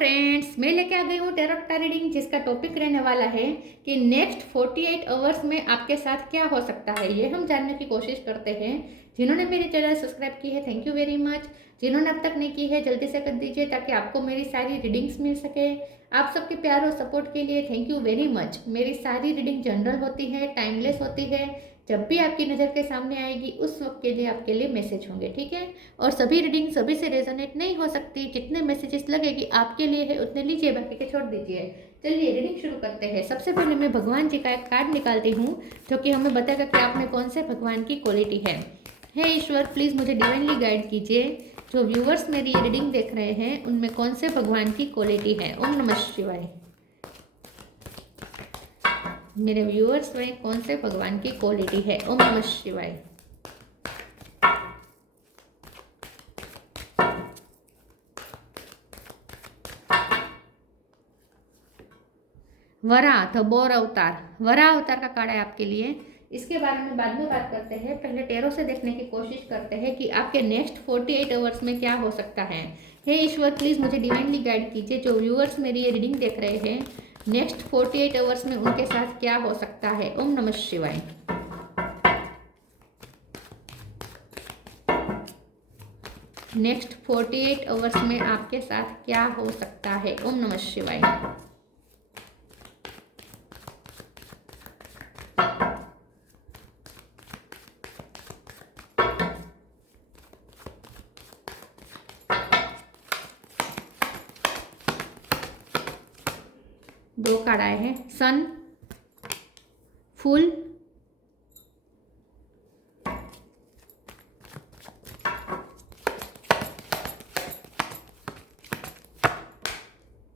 Friends, मैं लेके आ गई हूँ टैरोट का रीडिंग जिसका टॉपिक रहने वाला है कि नेक्स्ट 48 आवर्स में आपके साथ क्या हो सकता है। ये हम जानने की कोशिश करते हैं। जिन्होंने मेरे चैनल सब्सक्राइब की है, थैंक यू वेरी मच। जिन्होंने अब तक नहीं की है, जल्दी से कर दीजिए ताकि आपको मेरी सारी रीडिंग्स मिल सके। आप सबके प्यार और सपोर्ट के लिए थैंक यू वेरी मच। मेरी सारी रीडिंग जनरल होती है, टाइमलेस होती है। जब भी आपकी नज़र के सामने आएगी उस वक्त के लिए आपके लिए मैसेज होंगे, ठीक है। और सभी रीडिंग सभी से रेजोनेट नहीं हो सकती। जितने मैसेजेस लगेगी आपके लिए है उतने लीजिए, बाकी के छोड़ दीजिए। चलिए रीडिंग शुरू करते हैं। सबसे पहले मैं भगवान जी का एक कार्ड निकालती हूँ जो कि हमें बताएगा कि आप में कौन से भगवान की क्वालिटी है। हे ईश्वर, प्लीज़ मुझे डिवाइनली गाइड कीजिए। जो व्यूवर्स मेरी ये रीडिंग देख रहे हैं उनमें कौन से भगवान की क्वालिटी है। ओम नमः शिवाय। मेरे व्यूअर्स में कौन से भगवान की क्वालिटी है। ओम नमः शिवाय। वरा द बोर अवतार, वरा अवतार का कार्ड है आपके लिए। इसके बारे में बाद में बात करते हैं। पहले टेरो से देखने की कोशिश करते हैं कि आपके नेक्स्ट 48 आवर्स में क्या हो सकता है। हे ईश्वर, प्लीज़ मुझे डिवाइनली गाइड कीजिए। जो व्यूअर्स मेरी ये रीडिंग देख रहे हैं नेक्स्ट 48 आवर्स में उनके साथ क्या हो सकता है। ओम नमः शिवाय। नेक्स्ट 48 आवर्स में आपके साथ क्या हो सकता है। ओम नमः शिवाय। दो कार्ड आए हैं, sun, fool,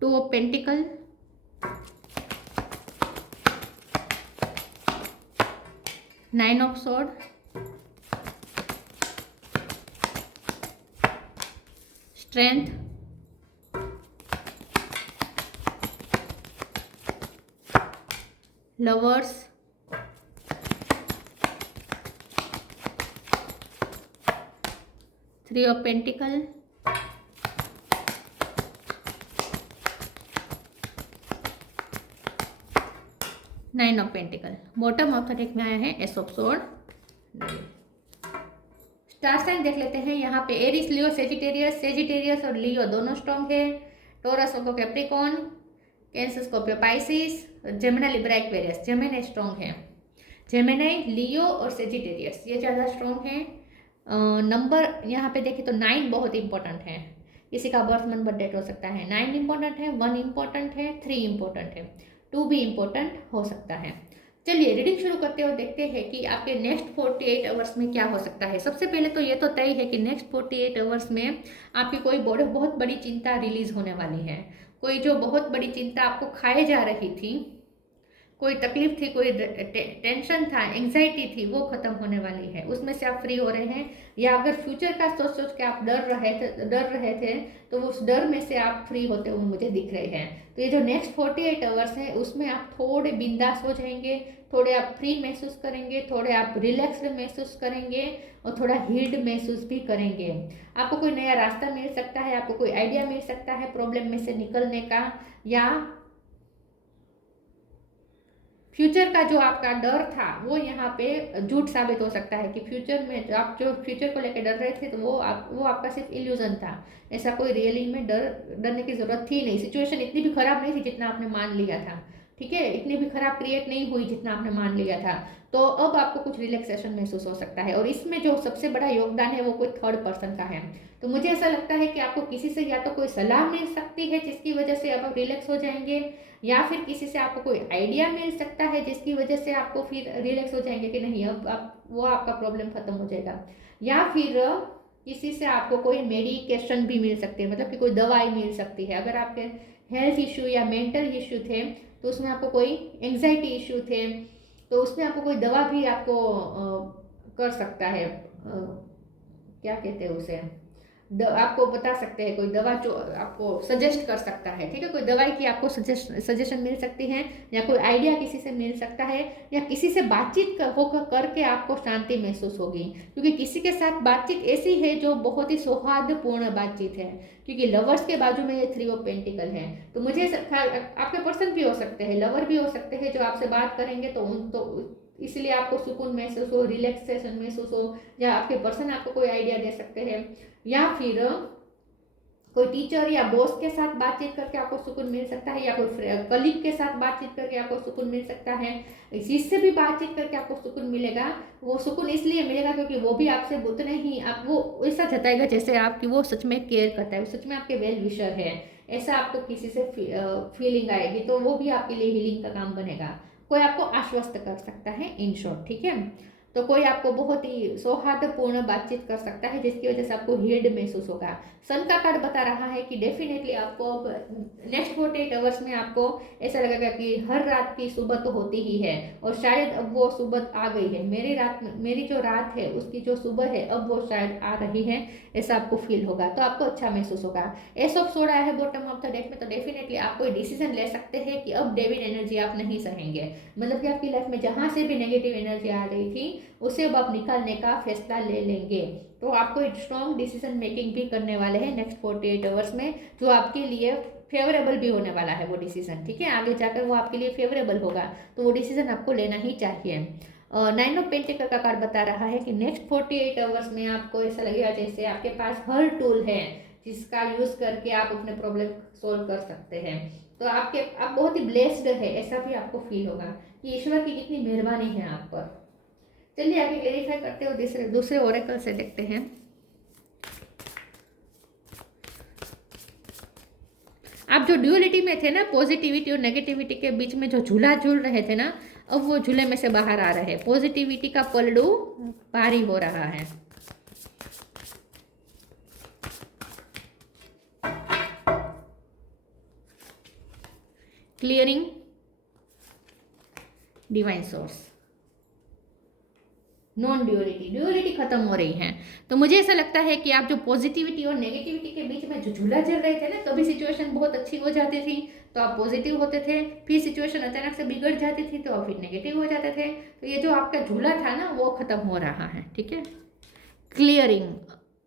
two of pentacle, nine of sword, strength, lovers, three of pentacle, nine of pentacle. Bottom of the deck में आया है ace of sword. Star sign देख लेते हैं। यहाँ पे एरिस, लियो, सेजिटेरियस, सेजिटेरियस और लियो दोनों स्ट्रॉन्ग है। टोरस को Capricorn, cancer Scorpio, Pisces, Gemini, Libra, Aquarius. Gemini strong है। जेमिनी, लियो और सेजिटेरियस ये ज़्यादा स्ट्रॉन्ग है। नंबर यहाँ पे देखें तो 9 बहुत इंपॉर्टेंट है। किसी का बर्थ मंथ बर्थ डेट हो सकता है। 9 इंपॉर्टेंट है, 1 इंपॉर्टेंट है, 3 इंपॉर्टेंट है, 2 भी इंपॉर्टेंट हो सकता है। चलिए रीडिंग शुरू करते हो, देखते हैं कि आपके नेक्स्ट 48 आवर्स में क्या हो सकता है। सबसे पहले तो ये तो तय है कि नेक्स्ट 48 आवर्स में आपकी कोई बहुत बड़ी चिंता रिलीज होने वाली है। कोई जो बहुत बड़ी चिंता आपको खाए जा रही थी, कोई तकलीफ थी, कोई टेंशन था, एंग्जाइटी थी, वो खत्म होने वाली है। उसमें से आप फ्री हो रहे हैं। या अगर फ्यूचर का सोच सोच के आप डर रहे थे तो उस डर में से आप फ्री होते हुए मुझे दिख रहे हैं। तो ये जो नेक्स्ट 48 आवर्स है उसमें आप थोड़े बिंदास हो जाएंगे, थोड़े आप फ्री महसूस करेंगे, थोड़े आप रिलैक्स्ड महसूस करेंगे और थोड़ा हील्ड महसूस भी करेंगे। आपको कोई नया रास्ता मिल सकता है, आपको कोई आइडिया मिल सकता है प्रॉब्लम में से निकलने का। या फ्यूचर का जो आपका डर था वो यहाँ पे झूठ साबित हो सकता है कि फ्यूचर में आप जो फ्यूचर को लेकर डर रहे थे तो वो आपका सिर्फ इल्यूजन था। ऐसा कोई रियली में डरने की जरूरत थी नहीं। सिचुएशन इतनी भी खराब नहीं थी जितना आपने मान लिया था, ठीक है। इतनी भी खराब क्रिएट नहीं हुई जितना आपने मान लिया था। तो अब आपको कुछ रिलैक्सेशन महसूस हो सकता है। और इसमें जो सबसे बड़ा योगदान है वो कोई थर्ड पर्सन का है। तो मुझे ऐसा लगता है कि आपको किसी से या तो कोई सलाह मिल सकती है जिसकी वजह से आप रिलैक्स हो जाएंगे, या फिर किसी से आपको कोई आइडिया मिल सकता है जिसकी वजह से आपको फिर रिलैक्स हो जाएंगे कि नहीं अब आप वो आपका प्रॉब्लम खत्म हो जाएगा। या फिर किसी से आपको कोई मेडिकेशन भी मिल सकती है, मतलब कि कोई दवाई मिल सकती है। अगर आपके हेल्थ इशू या मेंटल इशू थे तो उसमें आपको कोई एंग्जाइटी इशू थे तो उसमें आपको कोई दवा भी आपको कर सकता है, क्या कहते हैं उसे, आपको बता सकते हैं, कोई दवा जो आपको सजेस्ट कर सकता है, ठीक है, कोई दवाई की आपको सजेशन मिल सकती है, या कोई आइडिया किसी से मिल सकता है, या किसी से बातचीत होकर करके आपको शांति महसूस होगी, क्योंकि किसी के साथ बातचीत ऐसी है जो बहुत ही सौहार्दपूर्ण बातचीत है, क्योंकि लवर्स के बाजू में ये 3 ऑफ पेंटिकल है। तो मुझे आपके पर्सन भी हो सकते हैं, लवर भी हो सकते हैं जो आपसे बात करेंगे, तो इसलिए आपको सुकून महसूस हो, रिलैक्सेशन महसूस हो, या आपके पर्सन आपको कोई आइडिया दे सकते हैं, या फिर कोई टीचर या बॉस के साथ बातचीत करके आपको सुकून मिल सकता है, या कोई कलीग के साथ बातचीत करके आपको सुकून मिल सकता है। जिससे भी बातचीत करके आपको सुकून मिलेगा, वो सुकून इसलिए मिलेगा क्योंकि वो भी आपसे उतने ही आप वो ऐसा जताएगा जैसे आपकी वो सच में केयर करता है, वो सच में आपके वेल विशर है, ऐसा आपको किसी से फीलिंग आएगी, तो वो भी आपके लिए हीलिंग का काम बनेगा। कोई आपको आश्वस्त कर सकता है, इन शॉर्ट, ठीक है। तो कोई आपको बहुत ही सौहार्दपूर्ण बातचीत कर सकता है जिसकी वजह से आपको हील्ड महसूस होगा। सन का कार्ड बता रहा है कि डेफिनेटली आपको नेक्स्ट 48 आवर्स में आपको ऐसा लगेगा कि हर रात की सुबह तो होती ही है, और शायद अब वो सुबह आ गई है, मेरी जो रात है उसकी जो सुबह है अब वो शायद आ रही है, ऐसा आपको फील होगा, तो आपको अच्छा महसूस होगा। एस ऑफ सोर्ड आया है बॉटम ऑफ द डेक में, तो डेफिनेटली आप कोई डिसीजन ले सकते हैं कि अब डेविड एनर्जी आप नहीं सहेंगे, मतलब कि आपकी लाइफ में जहाँ से भी नेगेटिव एनर्जी आ रही थी उसे अब आप निकालने का फैसला ले लेंगे। तो आपको एक स्ट्रॉन्ग डिसीजन मेकिंग भी करने वाले हैं नेक्स्ट 48 आवर्स में, जो आपके लिए फेवरेबल भी होने वाला है वो डिसीजन, ठीक है, आगे जाकर वो आपके लिए फेवरेबल होगा, तो वो डिसीजन आपको लेना ही चाहिए। 9 ऑफ पेंटिकल का कार्ड बता रहा है कि नेक्स्ट 48 आवर्स में आपको ऐसा लगेगा जैसे आपके पास हर टूल है जिसका यूज करके आप अपने प्रॉब्लम सोल्व कर सकते हैं, तो आप बहुत ही ब्लेस्ड है, ऐसा भी आपको फील होगा कि ईश्वर की कितनी मेहरबानी है आप पर। चलिए आगे क्लेरिफाई करते हो, दूसरे ओरेकल से देखते हैं। आप जो ड्यूअलिटी में थे ना, पॉजिटिविटी और नेगेटिविटी के बीच में जो झूला झूल रहे थे ना, अब वो झूले में से बाहर आ रहे हैं, पॉजिटिविटी का पलड़ू भारी हो रहा है। Clearing, divine source, non duality खत्म हो रही है। तो मुझे ऐसा लगता है कि आप जो पॉजिटिविटी और नेगेटिविटी के बीच में जो झूला चल रहे थे ना, कभी सिचुएशन बहुत अच्छी हो जाती थी तो आप पॉजिटिव होते थे, फिर सिचुएशन अचानक से बिगड़ जाती थी तो आप फिर नेगेटिव हो जाते थे, तो ये जो आपका झूला था ना वो खत्म हो रहा है, ठीक है। Clearing,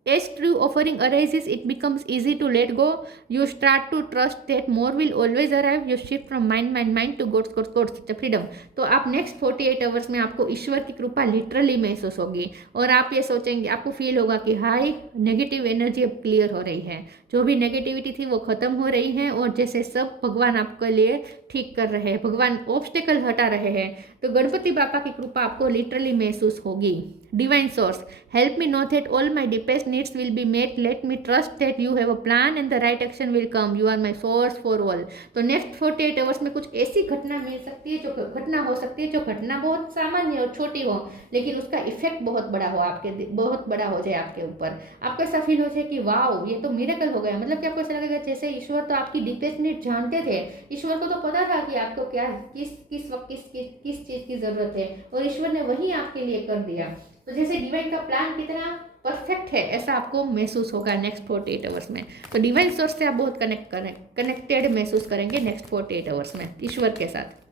as true offering arises, it becomes easy to let go. You start to trust that more will always arrive. You shift from mind to God's freedom. तो आप नेक्स्ट 48 आवर्स में आपको ईश्वर की कृपा लिटरली महसूस होगी, और आप ये सोचेंगे, आपको फील होगा कि हाई नेगेटिव एनर्जी अब क्लियर हो रही है, जो भी नेगेटिविटी थी वो खत्म हो रही है, और जैसे सब भगवान आपके लिए ठीक कर रहे हैं, भगवान ऑब्स्टेकल हटा रहे हैं, तो गणपति बापा की कृपा आपको लिटरली महसूस होगी। Divine source, help me know that all my deepest needs will be met, let me trust that you have a plan and the right action will come, you are my source for all. तो next 48 hours में कुछ ऐसी घटना मिल सकती है, जो घटना हो सकती है, जो घटना बहुत सामान्य और छोटी हो, लेकिन उसका इफेक्ट बहुत बड़ा हो, बहुत बड़ा हो जाए आपके ऊपर, आपको ऐसा फील हो जाए कि वाओ ये तो मिरेकल हो गया, मतलब कि आपको ऐसा लगेगा जैसे ईश्वर तो आपकी डीपेस्ट नीड जानते थे, ईश्वर को तो पता था कि आपको क्या किस वक्त किस चीज की जरूरत है, और ईश्वर ने वही आपके लिए कर दिया। तो जैसे डिवाइन का प्लान कितना परफेक्ट है ऐसा आपको महसूस होगा नेक्स्ट 48 आवर्स में। तो डिवाइन सोर्स से आप बहुत कनेक्टेड महसूस करेंगे नेक्स्ट 48 आवर्स में ईश्वर के साथ।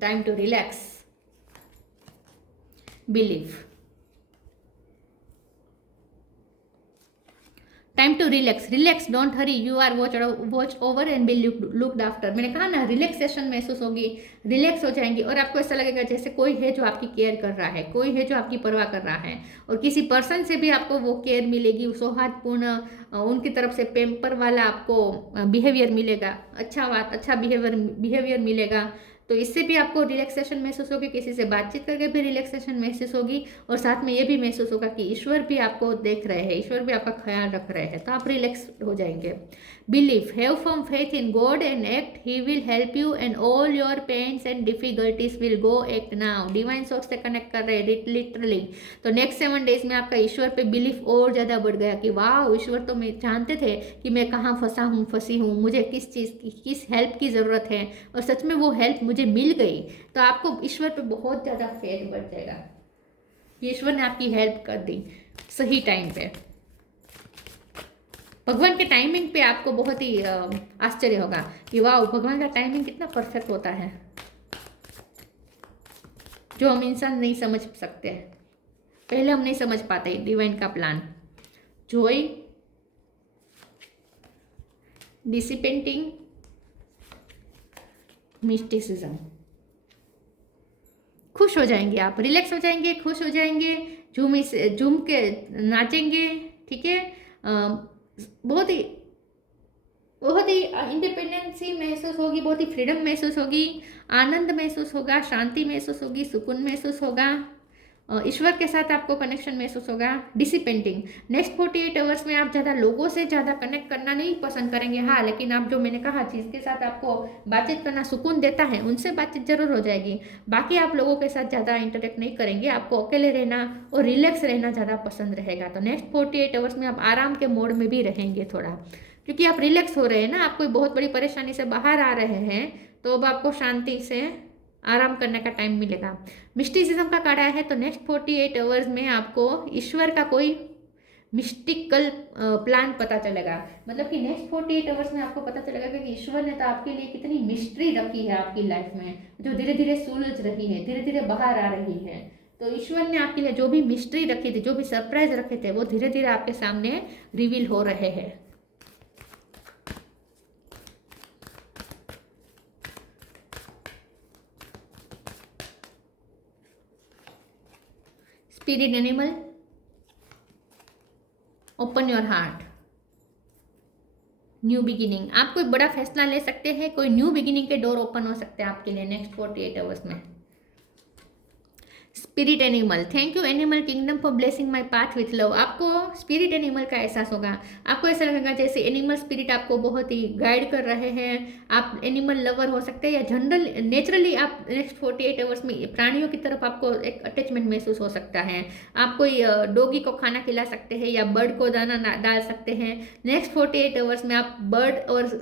Time to relax, believe, time to relax, don't hurry, you are watch over and be looked after. मैंने कहा ना, रिलैक्सेशन महसूस होगी, रिलैक्स हो जाएंगी, और आपको ऐसा लगेगा जैसे कोई है जो आपकी केयर कर रहा है, कोई है जो आपकी परवाह कर रहा है, और किसी पर्सन से भी आपको वो केयर मिलेगी, सौहार्दपूर्ण उनकी तरफ से पेम्पर वाला आपको बिहेवियर मिलेगा, अच्छा बिहेवियर मिलेगा। तो इससे भी आपको रिलैक्सेशन महसूस होगी, किसी से बातचीत करके भी रिलैक्सेशन महसूस होगी, और साथ में ये भी महसूस होगा कि ईश्वर भी आपको देख रहे हैं, ईश्वर भी आपका ख्याल रख रहे हैं, तो आप रिलैक्स हो जाएंगे। Believe, have firm faith in God and act, he will help you and all your pains and difficulties will go, act now. Divine source से कनेक्ट कर रहे हैं लिटरली। तो नेक्स्ट 7 डेज में आपका ईश्वर पे बिलीफ और ज़्यादा बढ़ गया कि वाह, ईश्वर तो मैं जानते थे कि मैं कहाँ फंसी हूँ, मुझे किस हेल्प की ज़रूरत है, और सच में वो हेल्प मुझे चीज़ें मिल गई तो आपको ईश्वर पे बहुत ज़्यादा फेथ बढ़ जाएगा। ईश्वर ने आपकी हेल्प कर दी सही टाइम पे। भगवान के टाइमिंग पे आपको बहुत ही आश्चर्य होगा कि वाह, भगवान का टाइमिंग कितना परफेक्ट होता है, जो हम इंसान नहीं समझ सकते हैं। पहले हम नहीं समझ पाते डिवाइन का प्लान। Joy, डिसिपेंटिंग, mysticism. खुश हो जाएंगे आप, रिलैक्स हो जाएंगे, खुश हो जाएंगे, झूम के नाचेंगे, ठीक है। बहुत ही इंडिपेंडेंसी महसूस होगी, बहुत ही फ्रीडम महसूस होगी, आनंद महसूस होगा, शांति महसूस होगी, सुकून महसूस होगा, ईश्वर के साथ आपको कनेक्शन महसूस होगा। डिसिपेंटिंग, नेक्स्ट 48 आवर्स में आप ज़्यादा लोगों से ज़्यादा कनेक्ट करना नहीं पसंद करेंगे। हाँ, लेकिन आप जो मैंने कहा चीज़ के साथ आपको बातचीत करना सुकून देता है, उनसे बातचीत जरूर हो जाएगी। बाकी आप लोगों के साथ ज़्यादा इंटरेक्ट नहीं करेंगे, आपको अकेले रहना और रिलैक्स रहना ज़्यादा पसंद रहेगा। तो नेक्स्ट 48 आवर्स में आप आराम के मोड में भी रहेंगे थोड़ा, क्योंकि आप रिलैक्स हो रहे हैं ना, आप कोई बहुत बड़ी परेशानी से बाहर आ रहे हैं, तो अब आपको शांति से आराम करने का टाइम मिलेगा। मिस्टिसिज्म का कार्ड आया है, तो नेक्स्ट 48 आवर्स में आपको ईश्वर का कोई मिस्टिकल प्लान पता चलेगा। मतलब कि नेक्स्ट 48 आवर्स में आपको पता चलेगा कि ईश्वर ने तो आपके लिए कितनी मिस्ट्री रखी है आपकी लाइफ में, जो धीरे धीरे सुलझ रही है, धीरे धीरे बाहर आ रही है। तो ईश्वर ने आपके लिए जो भी मिस्ट्री रखी थी, जो भी सरप्राइज रखे थे, वो धीरे धीरे आपके सामने रिवील हो रहे हैं। Spirit animal, open your heart, new beginning. आप कोई बड़ा फैसला ले सकते हैं, कोई न्यू बिगिनिंग के डोर ओपन हो सकते हैं आपके लिए नेक्स्ट 48 आवर्स में। Spirit animal, thank you animal kingdom for blessing my path with love. आपको स्पिरिट एनिमल का एहसास होगा, आपको ऐसा लगेगा जैसे एनिमल स्पिरिट आपको बहुत ही गाइड कर रहे हैं। आप एनिमल लवर हो सकते हैं, या जनरल नेचुरली आप नेक्स्ट 48 आवर्स में प्राणियों की तरफ आपको एक अटैचमेंट महसूस हो सकता है। आप कोई डॉगी को खाना खिला सकते हैं या बर्ड को दाना डाल सकते हैं। नेक्स्ट 48 आवर्स में आप बर्ड और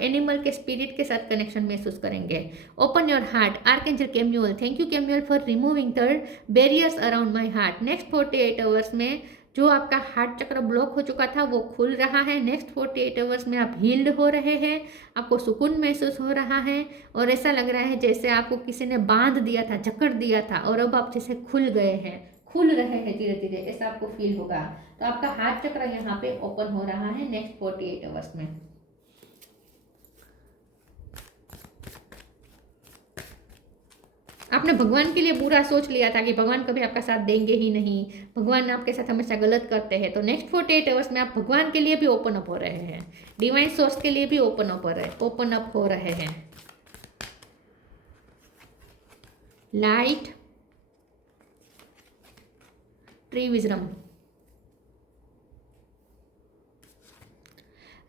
एनिमल के स्पिरिट के साथ कनेक्शन महसूस करेंगे। Open your heart, archangel Chamuel, thank you Chamuel for removing the barriers around my heart. Next 48 hours में जो आपका हार्ट चक्र ब्लॉक हो चुका था वो खुल रहा है। नेक्स्ट 48 आवर्स में आप हील्ड हो रहे हैं, आपको सुकून महसूस हो रहा है, और ऐसा लग रहा है जैसे आपको किसी ने बांध दिया था, जकड़ दिया था, और अब आप जैसे खुल गए हैं, खुल रहे हैं धीरे धीरे, ऐसा आपको फील होगा। तो आपका हार्ट चक्र यहाँ पे ओपन हो रहा है नेक्स्ट 48 आवर्स में। आपने भगवान के लिए बुरा सोच लिया था कि भगवान कभी आपका साथ देंगे ही नहीं, भगवान आपके साथ हमेशा गलत करते हैं, तो नेक्स्ट 48 आवर्स में आप भगवान के लिए भी ओपन अप हो रहे हैं, डिवाइन सोर्स के लिए भी ओपन अप हो रहे हैं। Light, tree wisdom,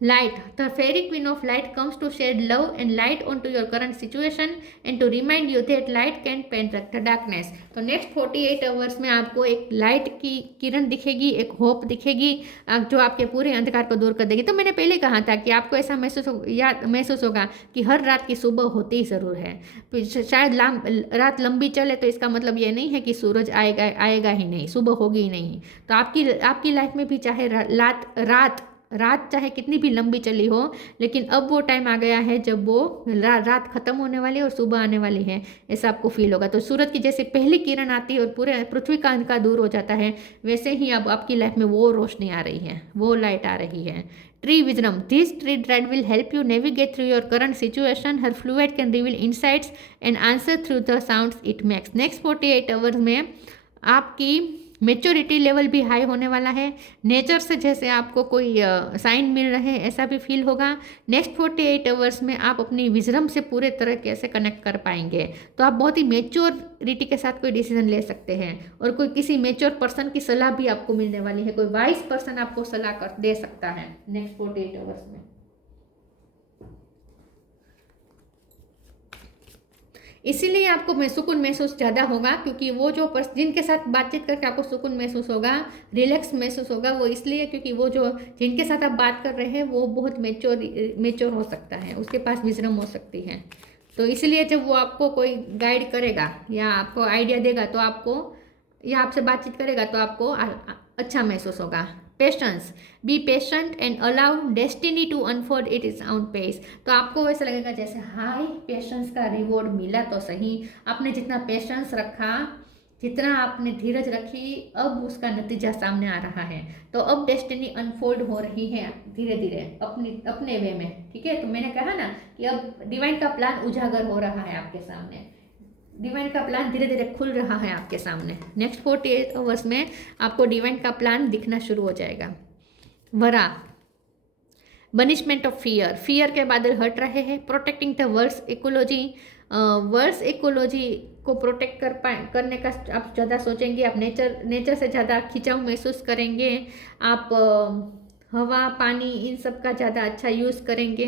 Light, the fairy queen of light comes to shed love and light onto your current situation and to remind you that light can penetrate the darkness. तो next 48 hours में आपको एक light की किरण दिखेगी, एक hope दिखेगी, जो आपके पूरे अंधकार को दूर कर देगी। तो मैंने पहले कहा था कि आपको ऐसा महसूस होगा कि हर रात की सुबह होती ही ज़रूर है। शायद रात लंबी चले तो इसका मतलब ये नहीं है कि सूरज आएगा ही नहीं, सुबह होगी ही नहीं। तो आपकी लाइफ में भी चाहे रात चाहे कितनी भी लंबी चली हो, लेकिन अब वो टाइम आ गया है जब वो रात खत्म होने वाली है और सुबह आने वाली है, ऐसा आपको फील होगा। तो सूरज की जैसे पहली किरण आती है और पूरे पृथ्वी का अंधकार दूर हो जाता है, वैसे ही अब आपकी लाइफ में वो रोशनी आ रही है, वो लाइट आ रही है। Tree wisdom, this tree dried will help you navigate through your current situation, her fluid can reveal insights and answer through the sounds it makes. Next 48 hours में आपकी मेच्योरिटी लेवल भी हाई होने वाला है, nature से जैसे आपको कोई साइन मिल रहे हैं ऐसा भी फील होगा। नेक्स्ट 48 आवर्स में आप अपनी विजडम से पूरे तरीके से कनेक्ट कर पाएंगे, तो आप बहुत ही मेच्योरिटी के साथ कोई डिसीजन ले सकते हैं, और कोई किसी मेच्योर पर्सन की सलाह भी आपको मिलने वाली है, कोई वाइज पर्सन आपको सलाह दे सकता है नेक्स्ट 48 आवर्स में। इसीलिए आपको सुकून महसूस ज़्यादा होगा, क्योंकि वो जो जिनके साथ बातचीत करके आपको सुकून महसूस होगा, रिलैक्स महसूस होगा, वो इसलिए क्योंकि वो जो जिनके साथ आप बात कर रहे हैं वो बहुत मेच्योर हो सकता है, उसके पास विजडम हो सकती है। तो इसलिए जब वो आपको कोई गाइड करेगा या आपको आइडिया देगा तो आपको, या आपसे बातचीत करेगा तो आपको अच्छा महसूस होगा। Patience, be patient and allow destiny to unfold it is on pace. तो आपको वैसा लगेगा जैसे हाय पेशेंस का रिवॉर्ड मिला तो सही, आपने जितना पेशेंस रखा, जितना आपने धीरज रखी, अब उसका नतीजा सामने आ रहा है। तो अब डेस्टिनी अनफोल्ड हो रही है धीरे धीरे अपने वे में, ठीक है। तो मैंने कहा ना कि अब डिवाइन का प्लान उजागर हो रहा है आपके सामने, डिवाइन का प्लान धीरे धीरे खुल रहा है आपके सामने। नेक्स्ट 48 आवर्स में आपको डिवाइन का प्लान दिखना शुरू हो जाएगा। वरा, बनिशमेंट ऑफ फियर, फियर के बादल हट रहे हैं। Protecting the world's ecology, world's ecology को प्रोटेक्ट करने का आप ज़्यादा सोचेंगे, आप नेचर से ज़्यादा खिंचाव महसूस करेंगे, आप हवा पानी इन सब का ज़्यादा अच्छा यूज़ करेंगे,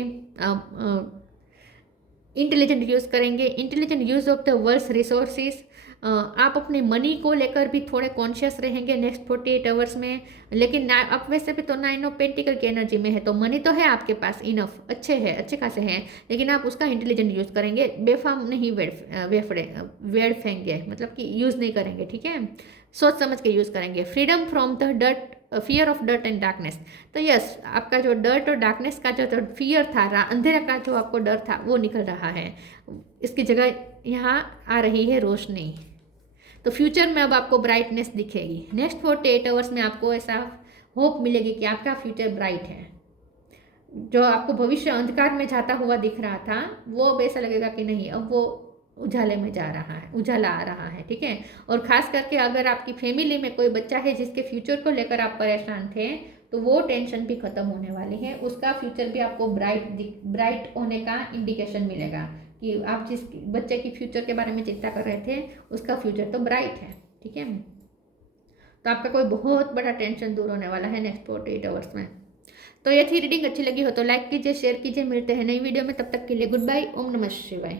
इंटेलिजेंट यूज़ करेंगे, intelligent use of the world's resources. आप अपने मनी को लेकर भी थोड़े कॉन्शियस रहेंगे नेक्स्ट 48 आवर्स में। लेकिन आप वैसे भी तो 9 ऑफ पेंटिकल की एनर्जी में है, तो मनी तो है आपके पास इनफ, अच्छे खासे हैं, लेकिन आप उसका इंटेलिजेंट यूज़ करेंगे, बेफाम नहीं वेड़ फेंगे, मतलब कि यूज़ नहीं करेंगे, ठीक है, सोच समझ के यूज़ करेंगे। Freedom from the dirt, fear of dirt and darkness. तो यस, आपका जो डर्ट और डार्कनेस का जो फियर था, अंधेरा का जो आपको डर था, वो निकल रहा है, इसकी जगह यहाँ आ रही है रोशनी। तो फ्यूचर में अब आपको ब्राइटनेस दिखेगी। नेक्स्ट 48 आवर्स में आपको ऐसा होप मिलेगी कि आपका फ्यूचर ब्राइट है। जो आपको भविष्य अंधकार में जाता हुआ दिख रहा था, वो अब ऐसा लगेगा कि नहीं, अब वो उजाले में जा रहा है, उजाला आ रहा है, ठीक है। और ख़ास करके अगर आपकी फैमिली में कोई बच्चा है जिसके फ्यूचर को लेकर आप परेशान थे, तो वो टेंशन भी खत्म होने वाली है, उसका फ्यूचर भी आपको ब्राइट होने का इंडिकेशन मिलेगा कि आप जिस बच्चे की फ्यूचर के बारे में चिंता कर रहे थे उसका फ्यूचर तो ब्राइट है, ठीक है। तो आपका कोई बहुत बड़ा टेंशन दूर होने वाला है नेक्स्ट 48 आवर्स में। तो ये थी रीडिंग, अच्छी लगी हो तो लाइक कीजिए, शेयर कीजिए, मिलते हैं नई वीडियो में, तब तक के लिए गुड बाय, ओम नमः शिवाय।